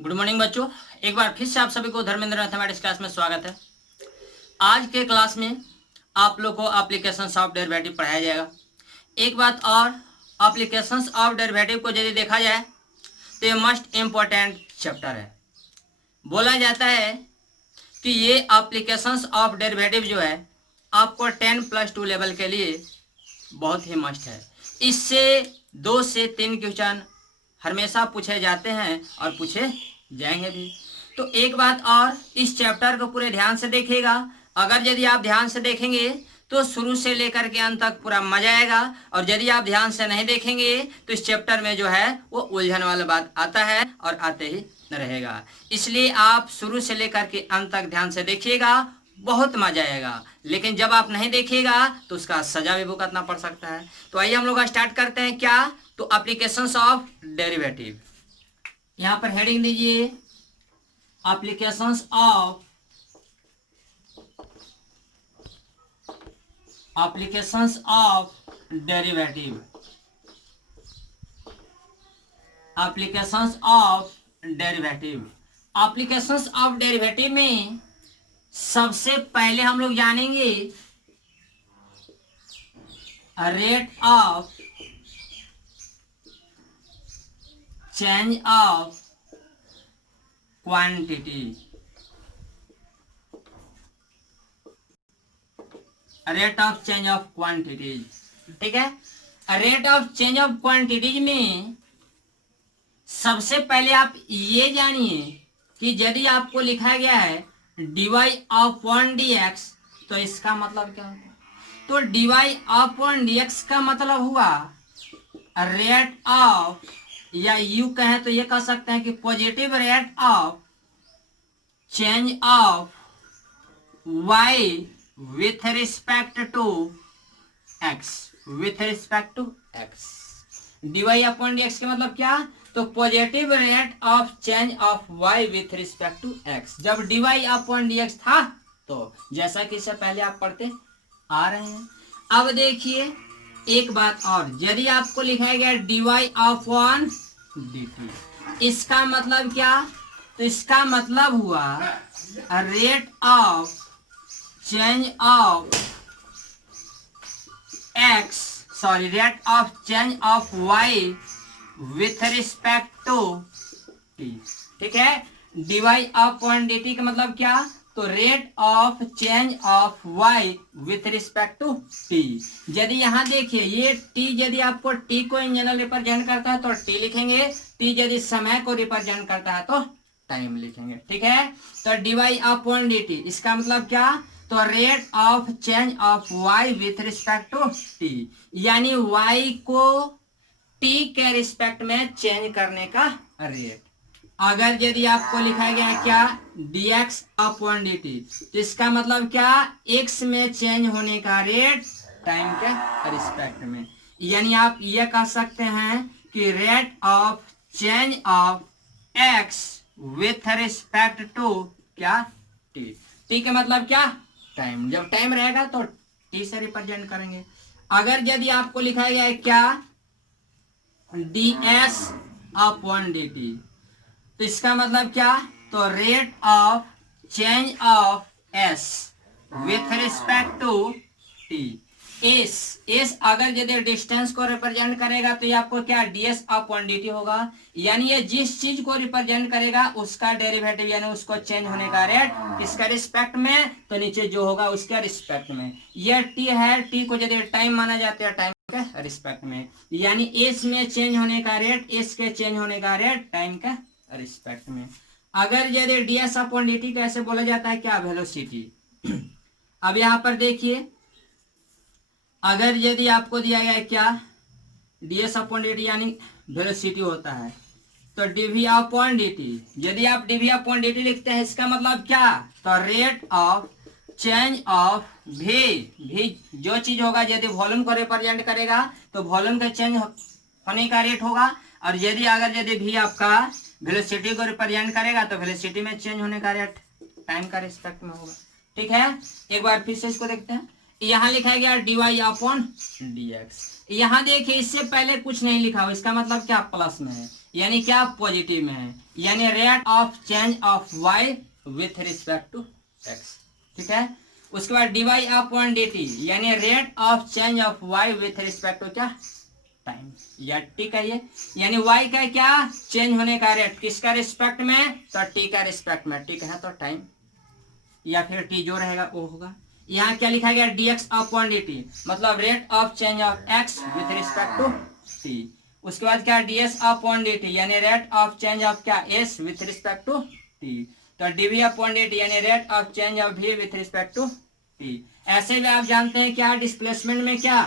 Good morning बच्चों, एक बार फिर से आप सभी को धर्मेंद्र मैथमेटिक्स क्लास में स्वागत है। आज के क्लास में आप लोग को एप्लीकेशंस ऑफ डेरिवेटिव पढ़ाया जाएगा। एक बात और, एप्लीकेशंस ऑफ डेरिवेटिव को यदि देखा जाए तो ये मोस्ट इम्पोर्टेंट चैप्टर है। बोला जाता है कि ये एप्लीकेशंस ऑफ डेरिवेटिव जो है आपको 10+2 लेवल के लिए बहुत ही मस्ट है। इससे 2 से 3 क्वेश्चन हमेशा पूछे जाते हैं और पूछे जाएंगे भी। तो एक बात और, इस चैप्टर को पूरे ध्यान से देखिएगा। अगर यदि आप ध्यान से देखेंगे तो शुरू से लेकर के अंत तक पूरा मजा आएगा, और यदि आप ध्यान से नहीं देखेंगे तो इस चैप्टर में जो है वो उलझन वाला बात आता है और आते ही रहेगा। इसलिए आप शुरू से लेकर के अंत तक ध्यान से देखिएगा, बहुत मजा आएगा। लेकिन जब आप नहीं देखिएगा तो उसका सजा भी भुगतना पड़ सकता है। तो आइए हम लोग स्टार्ट करते हैं। क्या? तो एप्लीकेशंस ऑफ डेरिवेटिव। यहां पर हेडिंग दीजिए applications of derivative. Applications of derivative. Applications of derivative में सबसे पहले हम लोग जानेंगे rate of change of quantity. Rate of change of quantities, ठीक है। Rate of change of quantities में सबसे पहले आप ये जानिए कि यदि आपको लिखा गया है dy/dx तो इसका मतलब क्या होगा? तो dy/dx का मतलब हुआ रेट ऑफ, या यू कहें तो ये कह सकते हैं कि positive rate of change of y with respect to x। With respect to x dy/dx का मतलब क्या? तो positive rate of change of y with respect to x। जब dy/dx था तो जैसा कि इससे पहले आप पढ़ते आ रहे हैं। अब देखिए एक बात और, यदि आपको लिखा गया dy/dt, इसका मतलब क्या? तो इसका मतलब हुआ rate of change of x, sorry rate of change of y with respect to t, ठीक है। dy/dt का मतलब क्या? तो rate of change of y with respect to t। यदि यहाँ देखिए ये t यदि आपको t को इन जनरल रिप्रेजेंट करता है तो t लिखेंगे, t यदि समय को रिप्रेजेंट करता है तो टाइम लिखेंगे, ठीक है। तो dy/dt इसका मतलब क्या? तो rate of change of y with respect to t, यानी y को t के रिस्पेक्ट में चेंज करने का रेट। अगर यदि आपको लिखा गया है क्या dx/dt तो इसका मतलब क्या? x में चेंज होने का रेट टाइम के रिस्पेक्ट में, यानी आप ये कह सकते हैं कि rate of change of x with respect to क्या? t। t का मतलब क्या? टाइम। जब टाइम रहेगा तो t से रिप्रेजेंट करेंगे। अगर यदि आपको लिखा गया है क्या ds/dt तो इसका मतलब क्या? तो rate of change of s with respect to t। s अगर यदि डिस्टेंस को रिप्रेजेंट करेगा तो ये आपको क्या ds/dt होगा, यानी ये जिस चीज को रिप्रेजेंट करेगा उसका डेरिवेटिव, यानी उसको चेंज होने का रेट किसका रिस्पेक्ट में? तो नीचे जो होगा उसके रिस्पेक्ट में। ये t है, t को यदि टाइम माना जाता है टाइम के रिस्पेक्ट में, यानी s में चेंज होने का रेट, s के चेंज होने का रेट टाइम का रिस्पेक्ट में। अगर यदि ds/dt कैसे बोला जाता है? क्या? वेलोसिटी। अब यहाँ पर देखिए, अगर यदि आपको दिया गया है क्या ds/dt यानी वेलोसिटी होता है, तो dv/dt, यदि आप dv/dt लिखते हैं इसका मतलब क्या? तो rate of change of v जो चीज होगा यदि वॉल्यूम को रिप्रेजेंट करेगा तो वॉल्यूम का चेंज होने का रेट होगा, और यदि v आपका वेलोसिटी को रिप्रेजेंट करेगा तो वेलोसिटी में चेंज होने का रेट टाइम का रिस्पेक्ट में होगा, ठीक है। एक बार फिर से इसको देखते हैं। यहाँ लिखा गया dy/dx, यहाँ देखिए इससे पहले कुछ नहीं लिखा हो, इसका मतलब क्या? प्लस में है। यानी क्या पॉजिटिव में है, यानी rate of change of Y with respect to X. ठीक है, उसके बाद dy अपॉन dt यानी rate of change of y with respect to क्या टाइम या t का ये, यानी y का क्या चेंज होने का रेट किसका रिस्पेक्ट में, तो t का रिस्पेक्ट में, ठीक है तो टाइम या फिर t जो रहेगा वो होगा। यहाँ क्या लिखा गया dx अपॉन dt मतलब rate of change of x with respect to t। उसके बाद क्या ds अपॉन dt यानी रेट ऑफ चेंज ऑफ क्या s with respect to t, तो dv अपॉन dt यानी rate of change of v with respect to t। ऐसे भी आप जानते हैं क्या डिस्प्लेसमेंट में क्या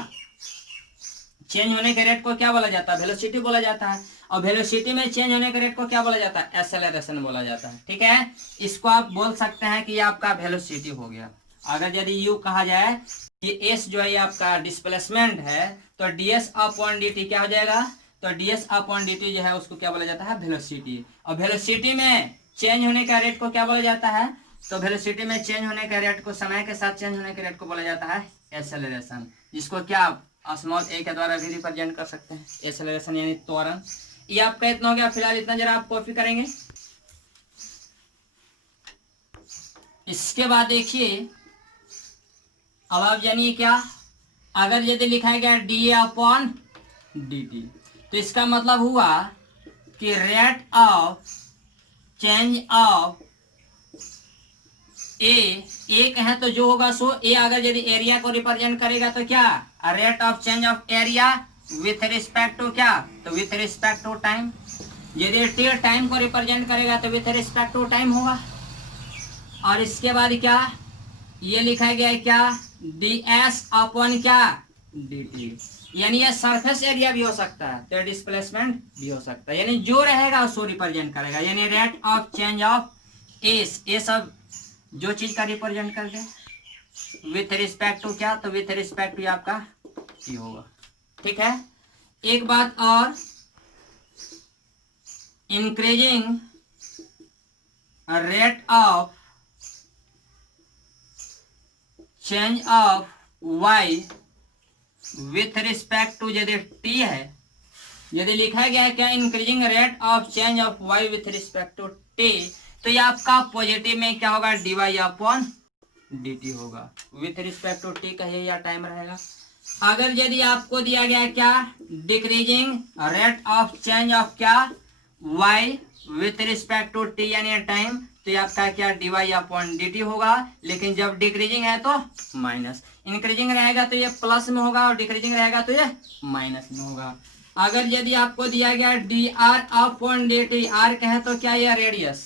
चेंज होने के रेट को क्या बोला जाता है, वेलोसिटी बोला जाता है, और वेलोसिटी में चेंज होने के रेट को क्या बोला जाता है, एक्सेलरेशन बोला जाता है। ठीक है, इसको आप बोल सकते हैं कि ये आपका वेलोसिटी हो गया। अगर यदि यू कहा जाए कि s जो है आपका डिस्प्लेसमेंट है तो ds अपॉन dt क्या हो जाएगा, तो ds अपॉन dt जो है उसको क्या बोला जाता है वेलोसिटी, और वेलोसिटी में चेंज होने का रेट को क्या बोला जाता है, तो वेलोसिटी में चेंज होने के रेट को समय के साथ चेंज होने के रेट को बोला जाता है एक्सेलरेशन, जिसको क्या स्मॉल a के द्वारा भी रिप्रेजेंट कर सकते हैं, एक्सेलरेशन यानी त्वरण। ये आपका इतना हो गया, फिलहाल इतना जरा आप कॉपी करेंगे। इसके बाद देखिए अब आप जानिए क्या, अगर यदि लिखा गया डी अपॉन dt तो इसका मतलब हुआ कि रेट ऑफ चेंज ऑफ एक है तो जो होगा सो ए, अगर यदि एरिया को रिप्रेजेंट करेगा तो क्या rate of change of area with respect to क्या, तो विथ रिस्पेक्ट टू टाइम। यदि टी टाइम को रिप्रेजेंट करेगा तो विथ रिस्पेक्ट टू टाइम होगा। और इसके बाद क्या ये लिखा गया है क्या ds अपॉन क्या dt, यानी ये सरफेस एरिया भी हो सकता है तो डिस्प्लेसमेंट भी हो सकता है, यानी जो रहेगा उसको रिप्रेजेंट करेगा, यानी rate of change of S, ये सब जो चीज का रिप्रेजेंट कर दे विथ रिस्पेक्ट टू क्या, तो विथ रिस्पेक्ट टू आपका ये होगा। ठीक है, एक बात और, increasing rate of change of y with respect to यदि t है, यदि लिखा गया है क्या increasing rate of change of y with respect to t, तो ये आपका पॉजिटिव में क्या होगा dy अपॉन dt होगा, विथ रिस्पेक्ट टू t का या टाइम रहेगा। अगर यदि आपको दिया गया क्या decreasing rate of change of क्या y with respect to t यानी टाइम, तो ये आपका क्या dy अपॉन dt होगा, लेकिन जब डिक्रीजिंग है तो माइनस, इंक्रीजिंग रहेगा तो ये प्लस में होगा और डिक्रीजिंग रहेगा तो ये माइनस में होगा। अगर यदि आपको दिया गया dr अपॉन dt, r कहे तो क्या ये रेडियस,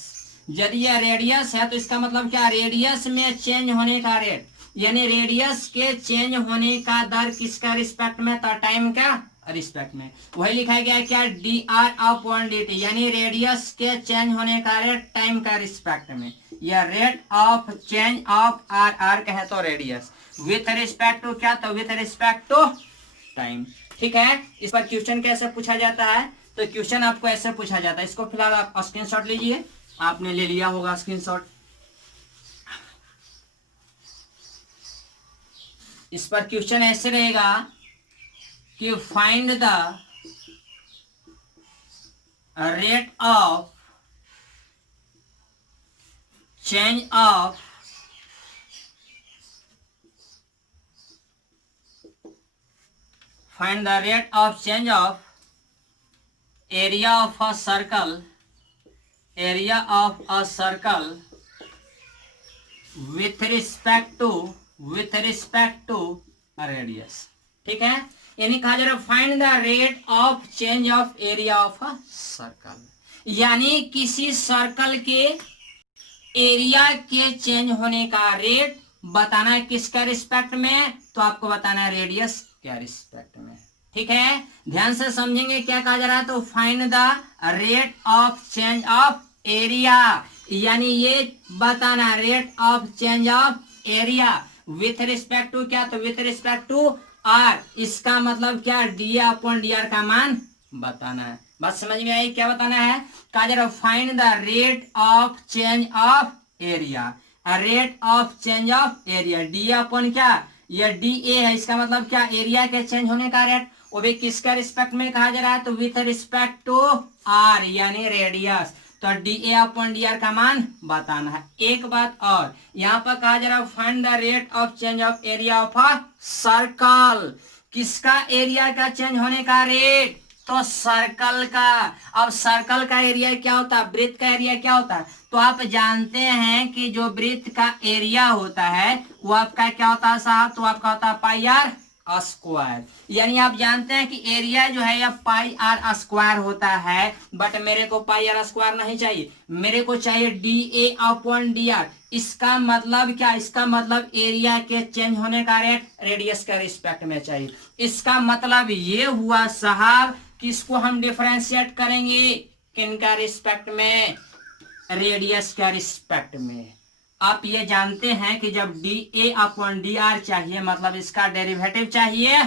यदि ये रेडियस है तो इसका मतलब क्या रेडियस में चेंज होने का रेट, यानी रेडियस के चेंज होने का दर किसका रिस्पेक्ट में, तो टाइम का रिस्पेक्ट में। वही लिखा गया क्या dr अपॉन dt यानी रेडियस के चेंज होने का रेट टाइम का रिस्पेक्ट में, या rate of change of r कहे तो रेडियस विथ रिस्पेक्ट टू क्या, तो विथ रिस्पेक्ट टू टाइम। ठीक है, इस पर क्वेश्चन कैसे पूछा जाता है, तो क्वेश्चन आपको ऐसे पूछा जाता है, इसको फिलहाल आप स्क्रीनशॉट लीजिए, आपने ले लिया होगा स्क्रीनशॉट। इस पर क्वेश्चन ऐसे रहेगा कि find the rate of change of find the rate of change of area of a circle, area of a circle with respect to a radius। ठीक है, यानी कहा जा रहा है find the rate of change of area of a circle, यानी किसी circle के एरिया के चेंज होने का रेट बताना है किसका रिस्पेक्ट में, तो आपको बताना है रेडियस क्या रिस्पेक्ट में। ठीक है, ध्यान से समझेंगे क्या कहा जा रहा है, तो find the rate of change of area, यानी ये बताना rate of change of area with respect to क्या, तो विथ रिस्पेक्ट टू आर, इसका मतलब क्या डी अपॉन डी आर का मान बताना है। बात समझ में आई, क्या बताना है, कहा जा रहा है find the rate of change of area, rate of change of area D upon क्या ये डी ए है, इसका मतलब क्या, एरिया के चेंज होने का रेट, वो भी किसका रिस्पेक्ट में कहा जा रहा है, तो विथ रिस्पेक्ट टू आर यानी रेडियस। तो D A upon D are का मान बताना है। एक बात और, यहाँ पर कहा जा रहा है find the rate of change of area of a circle. किसका एरिया का चेंज होने का रेट, तो सर्कल का। अब सर्कल का एरिया क्या होता है, वृत्त का एरिया क्या होता है, तो आप जानते हैं कि जो वृत्त का एरिया होता है वो आपका क्या होता है साहब, तो आपका होता है पाई आर स्क्वायर। यानी आप जानते हैं कि एरिया जो है या पाई आर स्क्वायर होता है, बट मेरे को पाई आर स्क्वायर नहीं चाहिए, मेरे को चाहिए D A upon D are. इसका मतलब क्या, इसका मतलब एरिया के चेंज होने का रेट रेडियस के रिस्पेक्ट में चाहिए। इसका मतलब ये हुआ साहब कि इसको हम डिफरेंशिएट करेंगे किनका रिस्पेक्ट में, रेडियस के रिस्पेक्ट में। आप ये जानते हैं कि जब D A upon D are चाहिए मतलब इसका डेरिवेटिव चाहिए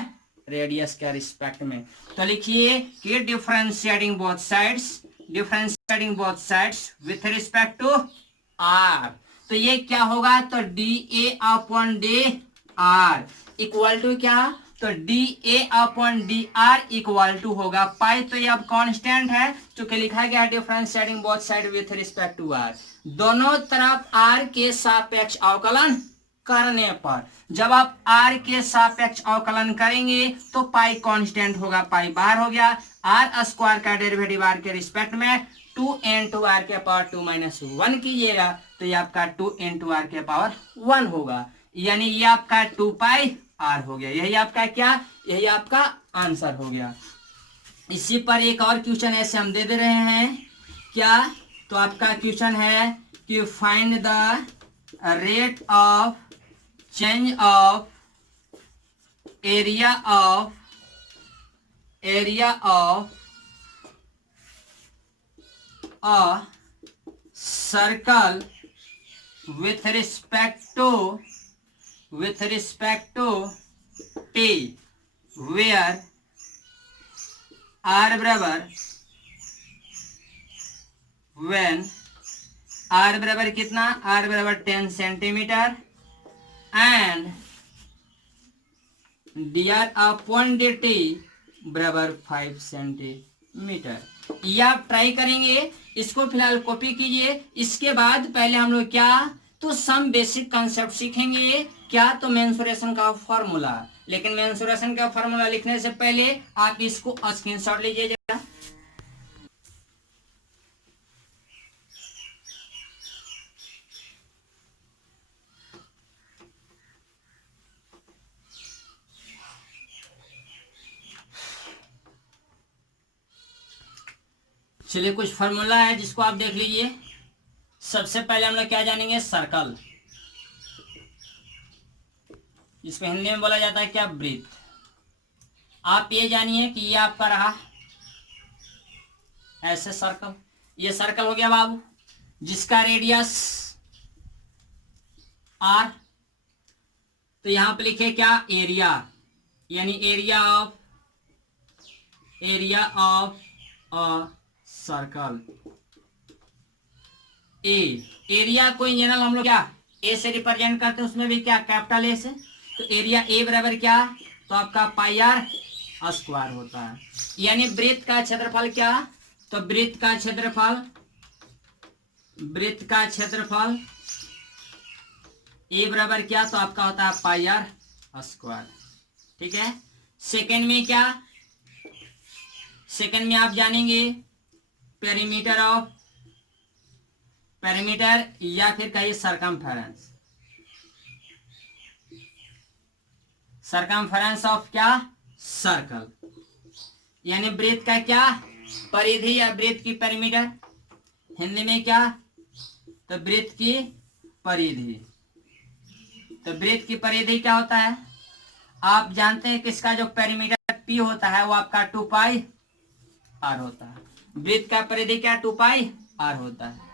रेडियस के रिस्पेक्ट में। तो लिखिए कि differentiating both sides with respect to R. तो ये क्या होगा, तो D A upon D R equal to क्या, तो D A upon D R equal to होगा पाई। तो ये अब कांस्टेंट है चूंकि लिखा गया differentiating both side with respect to R. दोनों तरफ आर के सापेक्ष अवकलन करने पर, जब आप आर के सापेक्ष अवकलन करेंगे तो पाई कांस्टेंट होगा, पाई बाहर हो गया। आर स्क्वायर का डेरिवेटिव आर के रिस्पेक्ट में 2 into r के पावर 2 - 1 कीजिएगा तो ये आपका 2 into r के पावर 1 होगा, यानी ये आपका 2 पाई आर हो गया। यही आपका क्या, यही आपका आंसर हो गया। इसी पर एक और क्वेश्चन ऐसे हम दे रहे हैं क्या, तो आपका क्वेश्चन है कि find the rate of change of area of a circle with respect to t where r बराबर, when r बराबर कितना, r बराबर 10 centimetre and dr upon dt बराबर 5 सेंटीमीटर। ये आप ट्राई करेंगे, इसको फिलहाल कॉपी कीजिए। इसके बाद पहले हम लोग क्या, तो सम बेसिक कंसेप्ट सीखेंगे क्या, तो मेंसुरेशन का फॉर्मूला। लेकिन मेंसुरेशन का फॉर्मूला लिखने से पहले आप इसको स्क्रीनशॉट लीजिए जरा। चलिए कुछ फॉर्मूला है जिसको आप देख लीजिए। सबसे पहले हम लोग क्या जानेंगे, सर्कल, जिसको हिंदी में बोला जाता है क्या, वृत्त। आप ये जानिए कि ये आपका रहा ऐसे सर्कल, ये सर्कल हो गया बाबू जिसका रेडियस आर। तो यहां पे लिखे क्या, एरिया, यानी area of a circle. Area को इन जनरल हम लोग क्या ए से रिप्रेजेंट करते हैं, उसमें भी क्या कैपिटल ए से। तो एरिया ए बराबर क्या, तो आपका पाई आर स्क्वायर होता है। यानी वृत्त का क्षेत्रफल क्या, तो वृत्त का क्षेत्रफल ए बराबर क्या, तो आपका होता है पाई आर स्क्वायर। ठीक है। सेकेंड में क्या, सेकेंड में आप जानेंगे पेरीमीटर या फिर कहिए सरकमफेरेंस ऑफ क्या, सर्कल। यानी वृत्त का क्या, परिधि या वृत्त की पेरीमीटर, हिंदी में क्या, तो वृत्त की परिधि। तो वृत्त की परिधि क्या होता है, आप जानते हैं कि इसका जो पेरीमीटर पी होता है वो आपका 2 पाई आर होता है। वृत्त का परिधि क्या, 2 पाई आर होता है।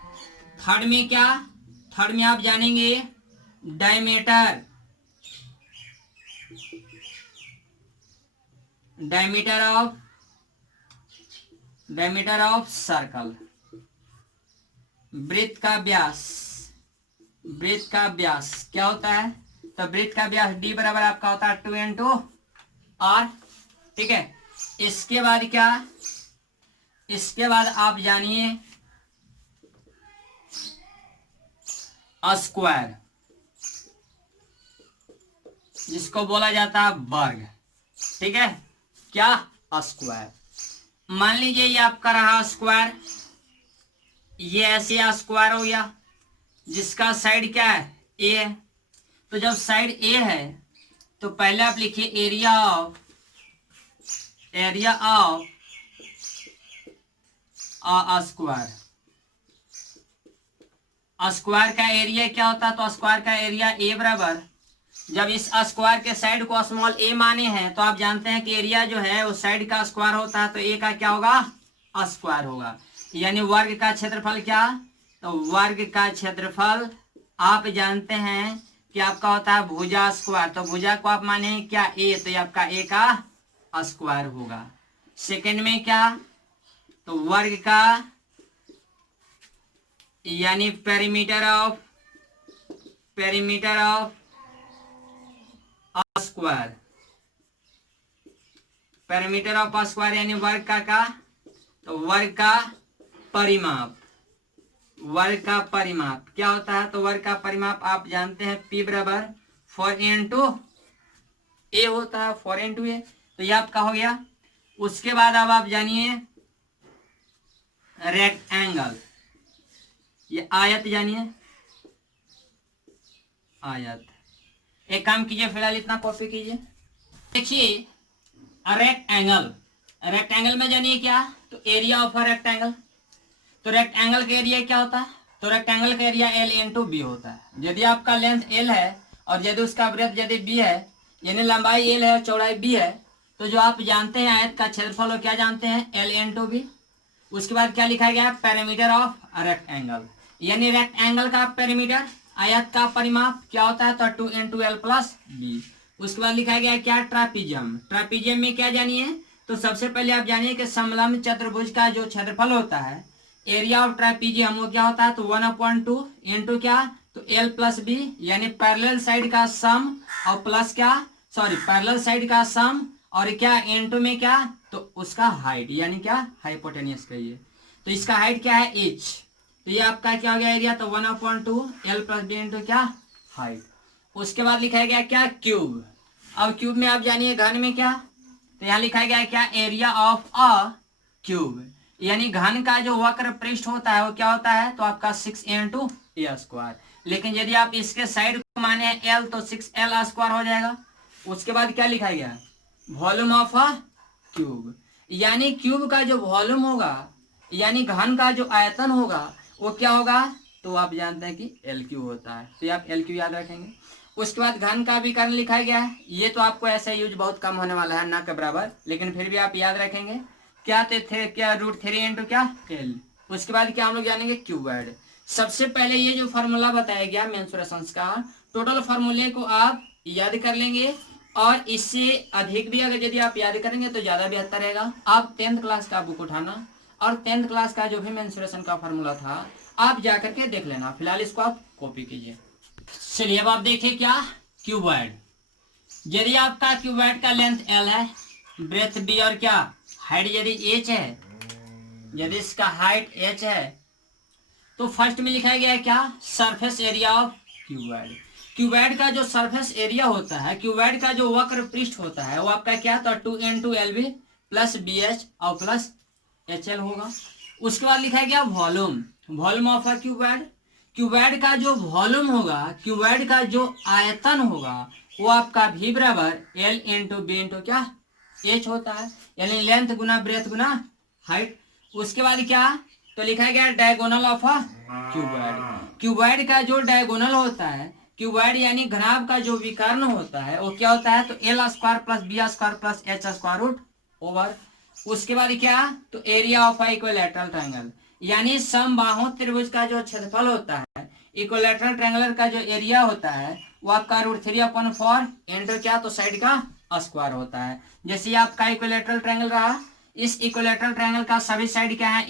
थर्ड में क्या, थर्ड में आप जानेंगे डायमीटर ऑफ सर्कल। वृत्त का व्यास क्या होता है, तो वृत्त का व्यास डी बराबर आपका होता है 2 इंटू आर। ठीक है, इसके बाद क्या, इसके बाद आप जानिए स्क्वायर, जिसको बोला जाता है वर्ग। ठीक है, क्या स्क्वायर। मान लीजिए ये आपका रहा स्क्वायर, ये ऐसे स्क्वायर हो गया जिसका साइड क्या है, ए है। तो जब साइड ए है तो पहले आप लिखिए एरिया ऑफ स्क्वायर। स्क्वायर का एरिया क्या होता है, तो स्क्वायर का एरिया ए बराबर, जब इस स्क्वायर के साइड को स्मॉल ए माने हैं तो आप जानते हैं कि एरिया जो है उस साइड का स्क्वायर होता है, तो ए का क्या होगा, स्क्वायर होगा। यानी वर्ग का क्षेत्रफल क्या, तो वर्ग का क्षेत्रफल आप जानते हैं कि आपका होता है भुजा स्क्वायर। तो भुजा को आप माने क्या, ए, तो ये आपका ए का स्क्वायर होगा। सेकंड में क्या, तो वर्ग का यानी perimeter of square, perimeter of square यानी वर्ग का तो वर्ग का परिमाप, वर्ग का परिमाप क्या होता है, तो वर्ग का परिमाप आप जानते हैं P बराबर 4 इंटू ए होता है, 4 इंटू ए। तो ये आपका हो गया। उसके बाद अब आप जानिए रेक्टेंगल, ये आयत जानिए, आयत। एक काम कीजिए, फिलहाल इतना कॉपी कीजिए। देखिए रेक्टेंगल, रेक्टेंगल में जानिए क्या, तो एरिया ऑफ अ रेक्टेंगल। तो रेक्टेंगल का एरिया क्या होता है, तो रेक्टेंगल का एरिया एल इंटू बी होता है। यदि आपका लेंथ एल है और यदि उसका ब्रेथ यदि बी है, यानी लंबाई एल है चौड़ाई बी है, तो जो आप जानते हैं आयत का क्षेत्रफल वो क्या जानते हैं, एल इंटू बी। उसके बाद क्या लिखा गया, पेरीमीटर ऑफ रेक्टेंगल, यानी रेक्टेंगल का पेरीमीटर, आयत का परिमाप क्या होता है, तो 2 इंटू एल प्लस बी। उसके बाद लिखा गया क्या, ट्रापीजियम। ट्रापीजियम में क्या जानिए, तो सबसे पहले आप जानिए कि समलंब चतुर्भुज का जो क्षेत्रफल होता है, एरिया ऑफ ट्रापीजियम वो क्या होता है, तो 1/2 इंटू क्या, तो एल प्लस बी, यानी पैरेलल साइड का सम और प्लस क्या, सॉरी पैरेलल साइड का सम और क्या इंटू में क्या, तो उसका हाइट, यानी क्या हाइपोटेनियस कहिए। तो इसका हाइट क्या है, एच। तो ये आपका क्या हो गया एरिया, तो 1/2 एल प्लस बी इंटू क्या हाइट। उसके बाद लिखा गया क्या, क्यूब। अब क्यूब में आप जानिए घन में क्या, तो यहाँ लिखा गया क्या, एरिया ऑफ अ क्यूब, यानी घन का जो वक्र पृष्ठ होता है वो क्या होता है, तो आपका 6 इंटू ए स्क्वायर। लेकिन यदि आप इसके साइड को माने एल तो 6L स्क्वायर हो जाएगा। उसके बाद क्या लिखा गया, वॉल्यूम ऑफ अ क्यूब, यानी क्यूब का जो वॉल्यूम होगा, यानी घन का जो आयतन होगा वो क्या होगा, तो आप जानते हैं कि एल क्यू होता है, तो आप एल क्यू याद रखेंगे। उसके बाद घन का भी कारण लिखा गया है, ये तो आपको ऐसा यूज बहुत कम होने वाला है, ना के बराबर, लेकिन फिर भी आप याद रखेंगे क्या, क्या √3 इंटू क्या एल। उसके बाद क्या हम लोग जानेंगे, क्यूबॉइड। सबसे पहले ये जो फार्मूला बताया गया मेंसुरेशंस का, टोटल फार्मूले को आप याद कर लेंगे, और इससे अधिक भी अगर यदि आप याद करेंगे तो ज्यादा बेहतर रहेगा। आप 10th क्लास का बुक उठाना और 10th क्लास का जो भी मेंसुरेशन का फार्मूला था आप जाकर के देख लेना। फिलहाल इसको आप कॉपी कीजिए। चलिए अब आप देखिए क्या, क्यूबॉइड। यदि आपका क्यूबॉइड का लेंथ एल है, ब्रेथ बी और क्या हाइट यदि एच है, यदि इसका हाइट एच है, तो फर्स्ट में लिखा गया है क्या, surface area of cuboid. Cuboid का जो सरफेस एरिया होता है, क्यूबॉइड का जो वक्र पृष्ठ होता है वो आपका क्या, तो 2 into L B plus B H और प्लस एच एल होगा। उसके बाद लिखा गया volume, volume of a cuboid. Cuboid का जो वॉल्यूम होगा, क्यूबॉइड का जो आयतन होगा वो आपका भी बराबर एल इंटू बी इंटू क्या एच होता है, यानी लेंथ गुना ब्रेथ गुना हाइट। उसके बाद क्या, तो लिखा गया diagonal of a cuboid. Cuboid का जो डायगोनल होता है, क्यूबॉइड यानी घनाभ का जो विकर्ण होता है वो क्या होता है, तो L square plus B square plus H square root over. उसके बाद क्या, तो एरिया ऑफ इक्विलैटरल ट्रायंगल, यानी समबाहु त्रिभुज का जो क्षेत्रफल होता है, इक्विलैटरल ट्रायंगल का जो एरिया होता है वो आपका √3/4 इंटू क्या, तो साइड का स्क्वायर होता है। जैसे आपका इक्विलैटरल ट्रायंगल रहा, इस इक्विलैटरल ट्रायंगल का सभी साइड क्या है,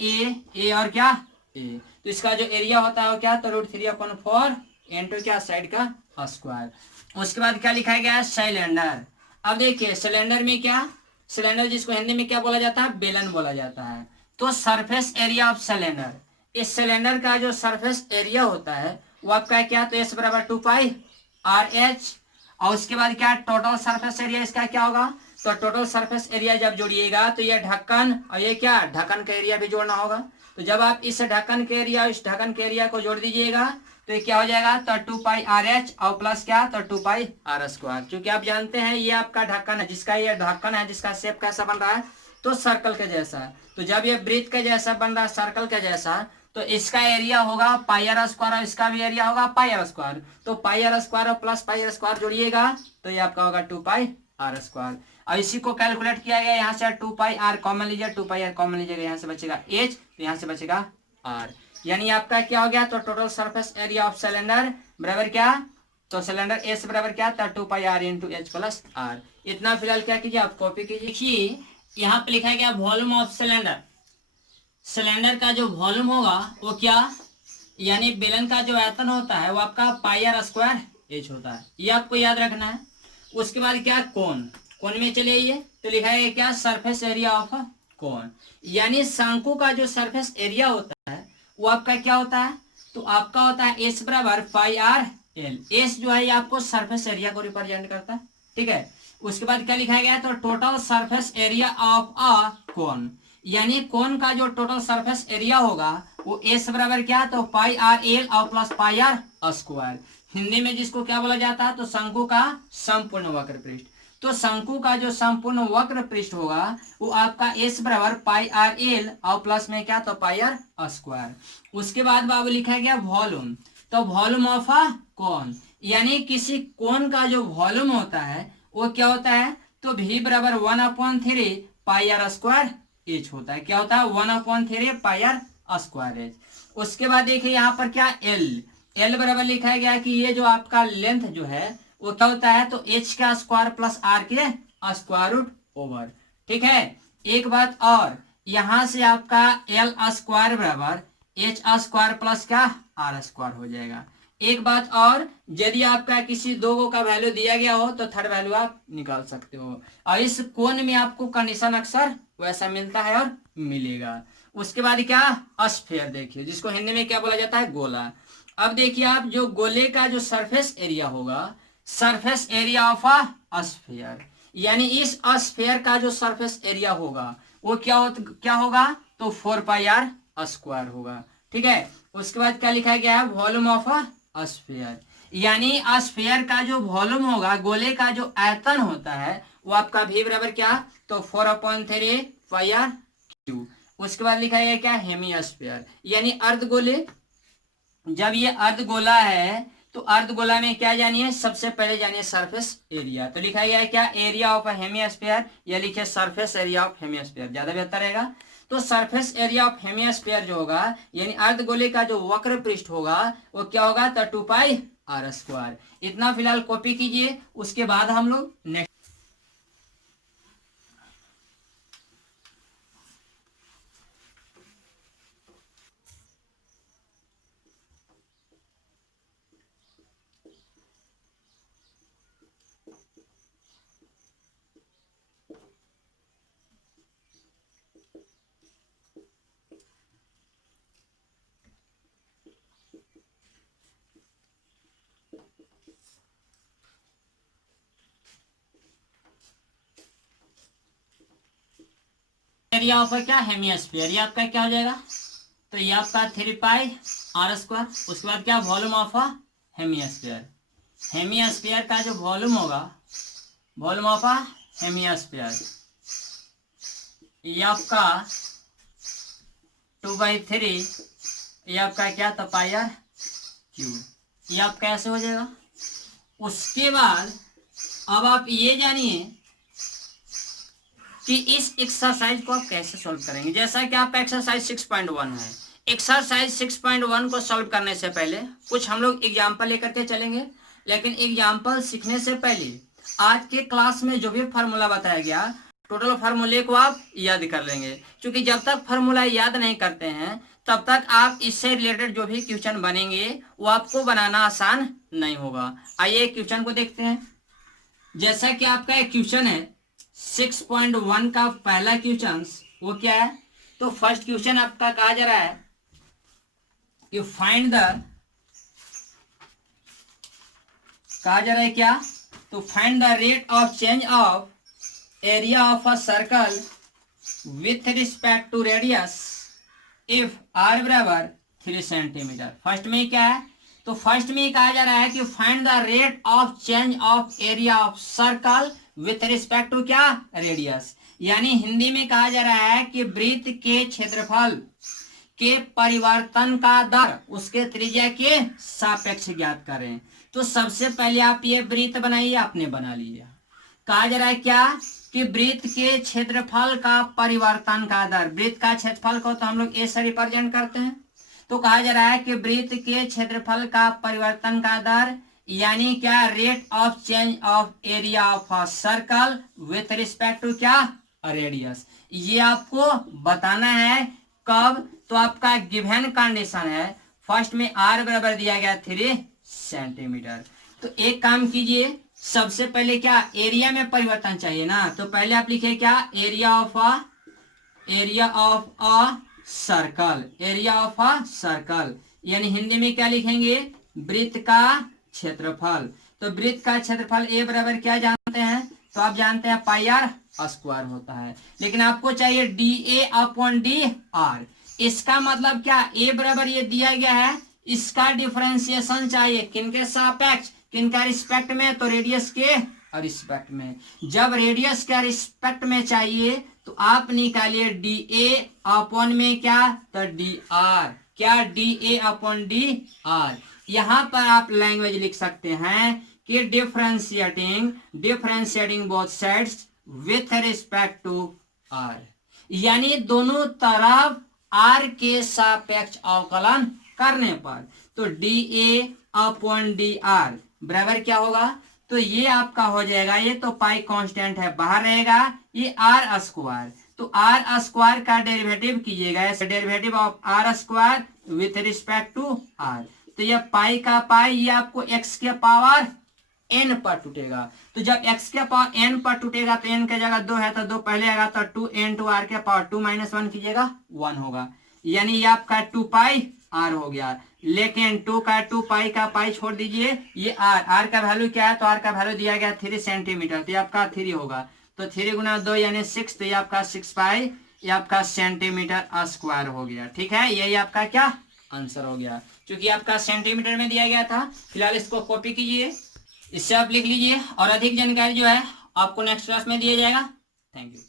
ए और क्या ए, तो इसका जो एरिया होता है वो क्या, तो √3/4 इंटू क्या साइड का स्क्वायर। उसके बाद क्या लिखा गया है, सिलेंडर। अब देखिए सिलेंडर में क्या, सिलेंडर जिसको हिंदी में क्या बोला जाता है, बेलन बोला जाता है। तो सरफेस एरिया ऑफ सिलेंडर, इस सिलेंडर का जो सरफेस एरिया होता है वो आपका क्या, तो एस बराबर 2πr/h। और उसके बाद क्या, टोटल सरफेस एरिया इसका क्या होगा, तो टोटल सरफेस एरिया जब जोड़िएगा तो ये ढक्कन और ये क्या, ढक्कन का एरिया भी जोड़ना होगा। तो जब आप इस ढक्कन के एरिया इस ढक्कन के एरिया को जोड़ दीजिएगा तो ये क्या हो जाएगा, तो 2πr/h और प्लस क्या, तो 2πr²। क्योंकि आप जानते हैं ये आपका ढक्कन है, जिसका ये ढक्कन है, जिसका शेप कैसा बन रहा है, तो सर्कल के जैसा। तो जब ये ब्रिज के जैसा बन रहा है, सर्कल के जैसा, तो इसका एरिया होगा πr² और इसका भी एरिया होगा πr²। तो πr² और प्लस πr² जोड़िएगा तो ये आपका होगा 2πr²। और इसी को कैलकुलेट किया गया, यहाँ से 2πr कॉमन लीजिए, 2πr कॉमन लीजिएगा, यहाँ से बचेगा h, तो यहाँ से बचेगा r। यानी आपका क्या हो गया, तो total surface area of cylinder बराबर क्या, तो सिलेंडर एस बराबर क्या था, 2πr × h + r। इतना फिलहाल क्या कीजिए, आप कॉपी कीजिए। देखिए यहाँ पे लिखा गया वॉल्यूम ऑफ सिलेंडर, सिलेंडर का जो वॉल्यूम होगा वो क्या, यानी बेलन का जो आयतन होता है वो आपका πr² होता है, ये आपको याद रखना है। उसके बाद क्या, कोन, कोन में चले आइए, तो लिखा है क्या, सरफेस एरिया ऑफ कोन, यानी शंकु का जो सरफेस एरिया होता है वो आपका क्या होता है, तो आपका होता है एस बराबर πr/l। एस जो है ये आपको सरफेस एरिया को रिप्रेजेंट करता है, ठीक है। उसके बाद क्या लिखा गया है, तो total surface area of a cone, यानी कोन का जो टोटल सरफेस एरिया होगा वो एस बराबर क्या, तो πr/l और प्लस πr²। हिंदी में जिसको क्या बोला जाता है, तो शंकु का संपूर्ण वक्र पृष्ठ। तो शंकु का जो संपूर्ण वक्र पृष्ठ होगा वो आपका एस बराबर πr/l और प्लस में क्या, तो πr²। उसके बाद बाबू लिखा गया वॉल्यूम, तो वॉल्यूम ऑफ अ कोन, यानी किसी कोन का जो वॉल्यूम होता है वो क्या होता है, तो v बराबर 1/3 πr² होता है। क्या होता है, 1/3 πr²। उसके बाद देखिए यहाँ पर क्या, एल बराबर लिखा गया कि ये जो आपका लेंथ जो है वो क्या होता है, तो h का स्क्वायर प्लस r के स्क्वायर रूट ओवर, ठीक है। एक बात और, यहां से आपका l² बराबर h² प्लस क्या, r² हो जाएगा। एक बात और, यदि आपका किसी दो का वैल्यू दिया गया हो तो थर्ड वैल्यू आप निकाल सकते हो। और इस कोण में आपको कंडीशन अक्सर वैसा मिलता है और मिलेगा। उसके बाद क्या, स्फीयर, देखिए जिसको हिंदी में क्या बोला जाता है, गोला। अब देखिए आप, जो गोले का जो सरफेस एरिया होगा, surface area of a sphere, यानी इस स्फीयर का जो सरफेस एरिया होगा वो क्या होगा, तो 4πr² होगा, ठीक है। उसके बाद क्या लिखा गया है, वॉल्यूम ऑफ अ स्फीयर, यानी स्फीयर का जो वॉल्यूम होगा, गोले का जो आयतन होता है वो आपका v बराबर क्या, तो 4/3 πr²। उसके बाद लिखा गया क्या, हेमिस्फीयर, यानी अर्धगोले। जब ये अर्धगोला है तो अर्धगोला में क्या जानिए, सबसे पहले जानिए सरफेस एरिया। तो लिखा गया है क्या, एरिया ऑफ हेमिस्फीयर, या लिखिए सरफेस एरिया ऑफ हेमिस्फीयर, ज्यादा बेहतर रहेगा। तो सरफेस एरिया ऑफ हेमिस्फीयर जो होगा, यानी अर्धगोले का जो वक्र पृष्ठ होगा वो क्या होगा, तो 2πr²। इतना फिलहाल कॉपी कीजिए। उसके बाद हम लोग नेक्स्ट एरिया ऑफ क्या, हेमिस्फीयर, ये आपका क्या हो जाएगा, तो ये आपका 3πr²। उसके बाद क्या, वॉल्यूम ऑफ हेमिस्फीयर, हेमिस्फीयर का जो वॉल्यूम होगा, वॉल्यूम ऑफ हेमिस्फीयर, ये आपका 2/3, ये आपका क्या, तो πr³, ये आपका ऐसे हो जाएगा। उसके बाद अब आप ये जानिए कि इस एक्सरसाइज को आप कैसे सॉल्व करेंगे। जैसा कि आपका एक्सरसाइज 6.1 है, एक्सरसाइज 6.1 को सॉल्व करने से पहले कुछ हम लोग एग्जाम्पल लेकर के चलेंगे, लेकिन एग्जाम्पल सीखने से पहले आज के क्लास में जो भी फार्मूला बताया गया, टोटल फार्मूले को आप याद कर लेंगे। क्योंकि जब तक फार्मूला याद नहीं करते हैं तब तक आप इससे रिलेटेड जो भी क्वेश्चन बनेंगे वो आपको बनाना आसान नहीं होगा। आइए क्वेश्चन को देखते हैं। जैसा कि आपका एक क्वेश्चन है 6.1 का पहला क्वेश्चन, वो क्या है? तो फर्स्ट क्वेश्चन आपका कहा जा रहा है कि फाइंड द, कहा जा रहा है क्या? तो find the rate of change of area of a circle with respect to radius if R बराबर 3 सेंटीमीटर। फर्स्ट में क्या है? तो फर्स्ट में कहा जा रहा है कि find the rate of change of area of circle with respect to क्या? रेडियस। यानी हिंदी में कहा जा रहा है कि वृत्त के क्षेत्रफल के परिवर्तन का दर उसके त्रिज्या के सापेक्ष ज्ञात करें। तो सबसे पहले आप ये वृत्त बनाइए, आपने बना लिया। कहा जा रहा है क्या? कि वृत्त के क्षेत्रफल का परिवर्तन का दर, वृत्त का क्षेत्रफल को तो हम लोग ए से रिप्रेजेंट करते हैं। तो कहा जा रहा है कि वृत्त के क्षेत्रफल का परिवर्तन का दर यानी क्या? Rate of change of area of a circle with respect to क्या? रेडियस। ये आपको बताना है कब? तो आपका गिवन कंडीशन है फर्स्ट में आर बराबर दिया गया 3 सेंटीमीटर। तो एक काम कीजिए, सबसे पहले क्या? एरिया में परिवर्तन चाहिए ना, तो पहले आप लिखे क्या? Area of a circle, area of a circle. यानी हिंदी में क्या लिखेंगे? वृत्त का क्षेत्रफल। तो वृत्त का क्षेत्रफल ए बराबर क्या जानते हैं? तो आप जानते हैं पाई आर स्क्वायर होता है, लेकिन आपको चाहिए D A upon D are. इसका मतलब क्या? ए बराबर ये दिया गया है, इसका डिफरेंशिएशन चाहिए किनके सापेक्ष? किनका रिस्पेक्ट में? तो रेडियस के रिस्पेक्ट में। जब रेडियस के रिस्पेक्ट में चाहिए तो आप निकालिए डी ए अपॉन में क्या? तो डी आर। क्या? D A upon D R. यहां पर आप लैंग्वेज लिख सकते हैं कि differentiating both sides with respect to R, यानी दोनों तरफ आर के सापेक्ष अवकलन करने पर। तो D A upon D are बराबर क्या होगा? तो ये आपका हो जाएगा, ये तो पाई कांस्टेंट है बाहर रहेगा, ये आर स्क्वायर। तो आर स्क्वायर का डेरिवेटिव कीजिएगा, derivative of R square with respect to R. तो ये पाई का पाई, ये आपको एक्स के पावर एन पर टूटेगा। तो जब x के पावर n पर टूटेगा तो n की जगह 2 है तो 2 पहले आएगा, तो 2n टू आर के पावर 2 - 1 कीजिएगा 1 होगा, यानी ये आपका 2 पाई आर हो गया। लेकिन 2 का 2 पाई का पाई छोड़ दीजिए, ये आर का वैल्यू क्या है? तो आर का वैल्यू दिया गया 3 सेंटीमीटर, तो ये आपका 3 होगा। तो 3 गुना 2 यानी 6, तो ये आपका 6 पाई, ये आपका सेंटीमीटर स्क्वायर हो गया। ठीक है, यही आपका क्या आंसर हो गया, क्योंकि आपका सेंटीमीटर में दिया गया था। फिलहाल इसको कॉपी कीजिए, इससे आप लिख लीजिए, और अधिक जानकारी जो है आपको नेक्स्ट क्लास में दिया जाएगा। Thank you.